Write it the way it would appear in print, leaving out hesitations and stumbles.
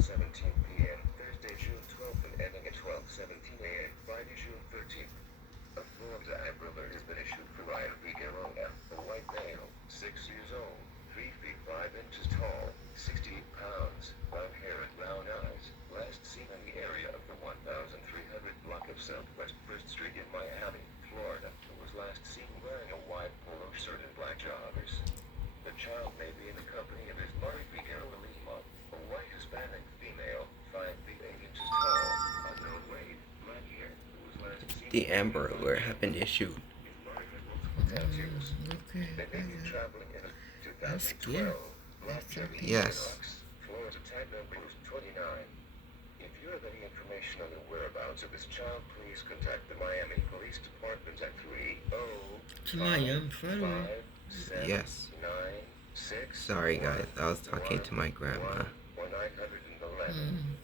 12:17 p.m. Thursday, June 12th, and ending at 12:17 a.m. Friday, June 13th. A Florida amber alert has been issued for Ryan Figueroa, a white male, 6 years old, 3 feet 5 inches tall, 68 pounds, brown hair and brown eyes, last seen in the area of the 1300 block of Southwest 1st Street in Miami, Florida, who was last seen wearing a white polo shirt and black joggers. The child may be in the company of his Mari Figueroa Lima, a white Hispanic female, 5 feet 8 inches tall, unknown weight, black hair, who was last seen. The Amber Alert have been issued. Okay. They may be traveling in a 2012 black Chevy Yes. Equinox. Florida tag number is 29. If you have any information on the whereabouts of this child, please contact the Miami Police Department at 305-577-996. Yes. Sorry guys, I was talking to my grandma. 911.